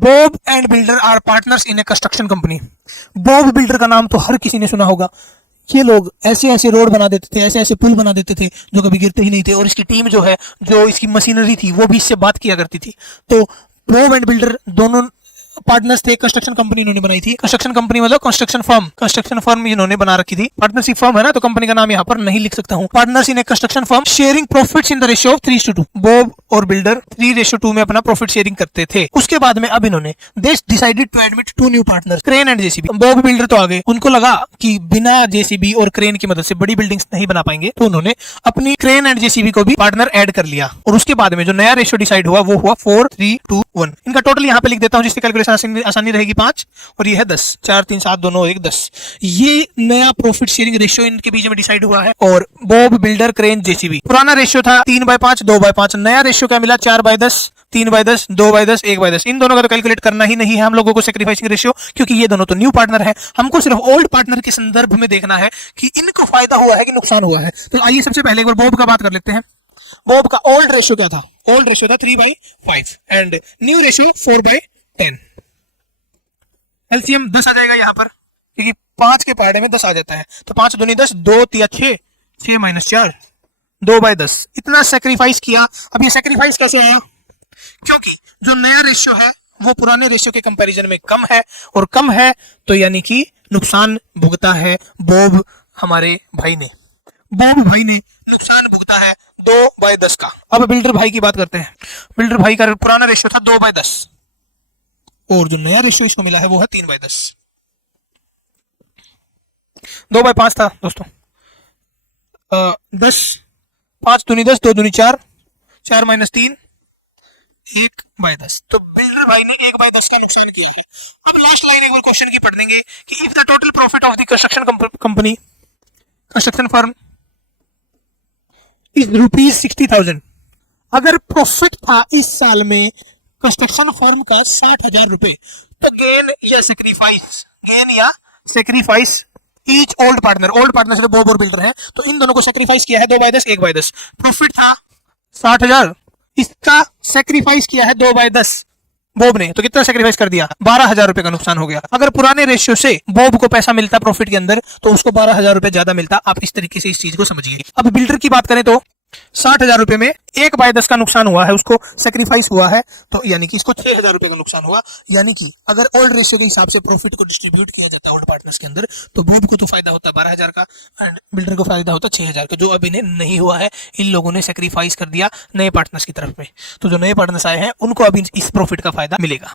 Bob and builder are partners in a construction company. Bob builder का नाम तो हर किसी ने सुना होगा। ये लोग ऐसे ऐसे रोड बना देते थे, ऐसे ऐसे पुल बना देते थे जो कभी गिरते ही नहीं थे, और इसकी टीम जो है, जो इसकी मशीनरी थी, वो भी इससे बात किया करती थी। तो बॉब एंड बिल्डर दोनों पार्टनर्स थे। कंस्ट्रक्शन कंपनी इन्होंने बनाई थी। कंस्ट्रक्शन कंपनी मतलब कंस्ट्रक्शन फर्म इन्होंने बना रखी थी। पार्टनरशिप फर्म है ना, तो कंपनी का नाम यहाँ पर नहीं लिख सकता हूँ। Partners in a construction firm sharing profits in the ratio of 3:2। Bob और बिल्डर 3:2 में अपना प्रॉफिट शेयरिंग करते थे। उसके बाद में अब इन्होंने they decided to admit 2 new partners, crane and JCB. Bob builder तो आ गए, उनको लगा कि बिना जेसीबी और क्रेन की मदद से बड़ी बिल्डिंग्स नहीं बना पाएंगे, तो उन्होंने अपनी क्रेन एंड जेसीबी को भी पार्टनर ऐड कर लिया। और उसके बाद में जो नया रेशियो डिसाइड हुआ वो हुआ 4:3:1। इनका टोटल यहाँ पे लिख देता हूँ जिससे कैलकुलेशन आसानी रहेगी। 5 और ये है 10, 4 3 7 दोनों 1 10। ये नया प्रॉफिट शेयरिंग रेशियो इनके बीच में डिसाइड हुआ है। और बॉब बिल्डर क्रेन जेसीबी, पुराना रेशियो था 3/5 2/5, नया रेशियो क्या मिला 4/10 3/10 2/10 1/10। इन दोनों का तो कैलकुलेट करना ही नहीं है हम लोगों को सैक्रिफाइसिंग रेशियो, क्योंकि ये दोनों तो न्यू पार्टनर है। हमको सिर्फ ओल्ड पार्टनर के संदर्भ में देखना है कि इनको फायदा हुआ है कि नुकसान हुआ है। तो आइए सबसे पहले एक बार बॉब का बात कर लेते हैं। बॉब का ओल्ड रेशियो क्या था? ओल्ड रेशियो था 3/5 एंड न्यू रेशियो 4/10। एलसीएम 10 आ जाएगा यहाँ पर, क्योंकि 5 के पहाड़े में 10 आ जाता है। तो 5 दूनी 10, 2 3 6, 6 - 4 2/10। इतना सेक्रीफाइस किया। अब ये सेक्रीफाइस कैसे आया? क्योंकि जो नया रेशियो है वो पुराने रेशियो के कंपैरिजन में कम है, और कम है तो यानी कि नुकसान भुगता है बॉब हमारे भाई ने। बॉब भाई ने नुकसान भुगता है 2/10 का। अब बिल्डर भाई की बात करते हैं। बिल्डर भाई का पुराना रेशियो था 2/10, और जो नया रेशियो इसको मिला है वो है 3/10। 2/5 था दोस्तों। 10, 5 दूनी 10, 2 दूनी 4, 4 - 3 1/10। तो बिल्डर भाई ने 1/10 का नुकसान किया है। अब लास्ट लाइन एक बार क्वेश्चन की पढ़ देंगे कि if the total profit of the construction company construction firm is ₹60,000, अगर प्रॉफिट था इस साल में कंस्ट्रक्शन फर्म का 60,000 रुपए, तो गेन या सेक्रीफाइस ईच ओल्ड पार्टनर से तो बॉब और बिल्डर है, तो इन दोनों को सेक्रीफाइस किया है 2/10 1/10। प्रॉफिट था 60,000, इसका सेक्रीफाइस किया है 2/10 बॉब ने, तो कितना सेक्रीफाइस कर दिया? 12,000 रुपए का नुकसान हो गया। अगर पुराने रेशियो से बॉब को पैसा मिलता प्रॉफिट के अंदर, तो उसको 12,000 रुपए ज्यादा मिलता। आप इस तरीके से इस चीज को समझिए। अब बिल्डर की बात करें तो 60,000 रुपए में 1/10 का नुकसान हुआ है, उसको सेक्रीफाइस हुआ है, तो यानी कि इसको 6,000 रुपए का नुकसान हुआ। यानी कि अगर ओल्ड रेशियो के हिसाब से प्रॉफिट को डिस्ट्रीब्यूट किया जाता है ओल्ड पार्टनर्स के अंदर, तो बॉब को तो फायदा होता 12,000 का एंड बिल्डर को फायदा होता 6,000 का, जो अब इन्हें नहीं हुआ है। इन लोगों ने सेक्रीफाइस कर दिया नए पार्टनर्स की तरफ में, तो जो नए पार्टनर्स आए हैं उनको अभी इस प्रॉफिट का फायदा मिलेगा।